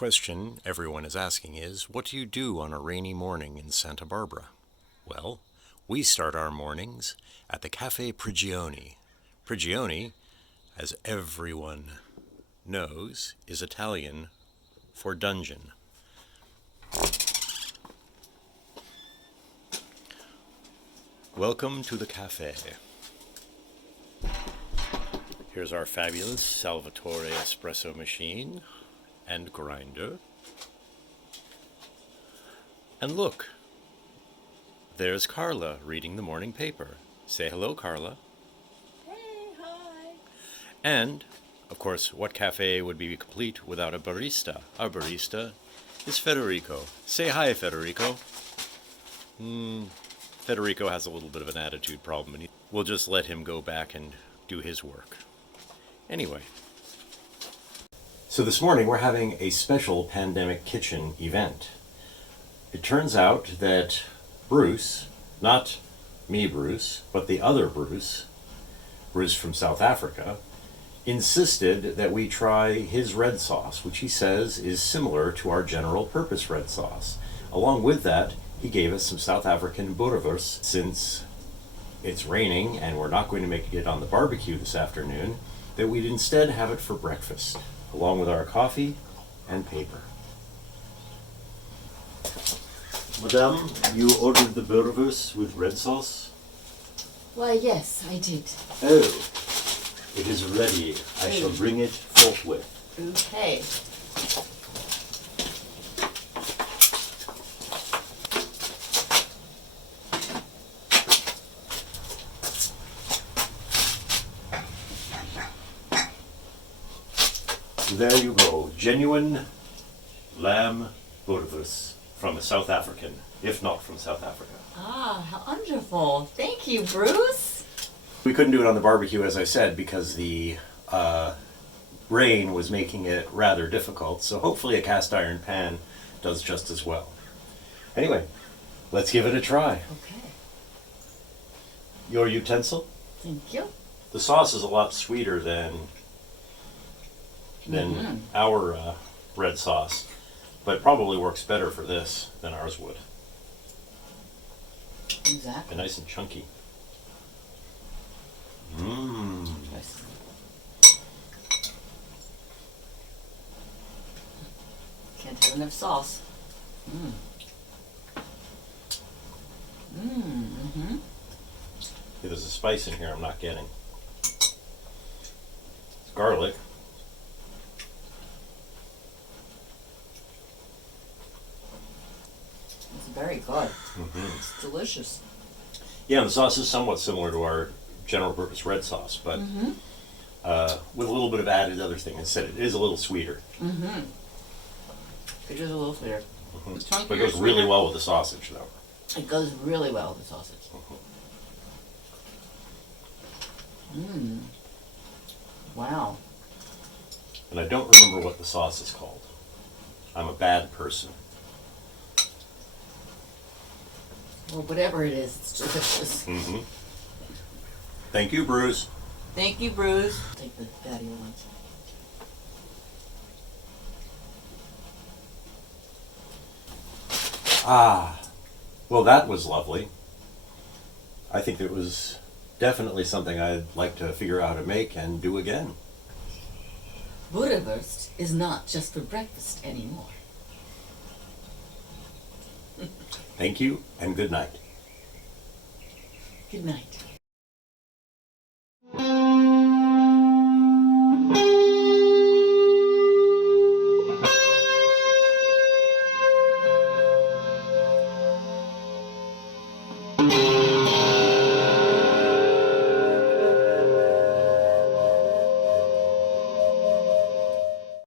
question everyone is asking is, what do you do on a rainy morning in Santa Barbara? Well, we start our mornings at the Cafe Prigioni. Prigioni, as everyone knows, is Italian for dungeon. Welcome to the cafe. Here's our fabulous Salvatore espresso machine and grinder. And look, there's Karla reading the morning paper. Say hello, Karla. Hey, hi. And, of course, what cafe would be complete without a barista? Our barista is Federico. Say hi, Federico. Federico has a little bit of an attitude problem, and we'll just let him go back and do his work. Anyway. So this morning we're having a special pandemic kitchen event. It turns out that Bruce, not me Bruce, but the other Bruce from South Africa, insisted that we try his red sauce, which he says is similar to our general purpose red sauce. Along with that, he gave us some South African Boerewors. Since it's raining and we're not going to make it on the barbecue this afternoon, that we'd instead have it for breakfast, along with our coffee and paper. Madame, you ordered the Boerewors with red sauce? Why, yes, I did. Oh, it is ready. I shall bring it forthwith. Okay. There you go. Genuine lamb Boerewors from a South African, if not from South Africa. Ah, how wonderful. Thank you, Bruce. We couldn't do it on the barbecue, as I said, because the rain was making it rather difficult, so hopefully a cast iron pan does just as well. Anyway, let's give it a try. Okay. Your utensil? Thank you. The sauce is a lot sweeter than our red sauce, but it probably works better for this than ours would. Exactly. And nice and chunky. Nice. Can't have enough sauce. Yeah, there's a spice in here I'm not getting. It's garlic. It's very good. It's delicious. Yeah, the sauce is somewhat similar to our general purpose red sauce, but with a little bit of added other thing. Instead, it is a little sweeter. It is a little sweeter. But it goes really well with the sausage, though. It goes really well with the sausage. Wow. And I don't remember what the sauce is called. I'm a bad person. Well, whatever it is, it's delicious. Thank you, Bruce. Thank you, Bruce. Take the fattier ones. Well, that was lovely. I think it was definitely something I'd like to figure out how to make and do again. Boerewors is not just for breakfast anymore. Thank you, and good night. Good night.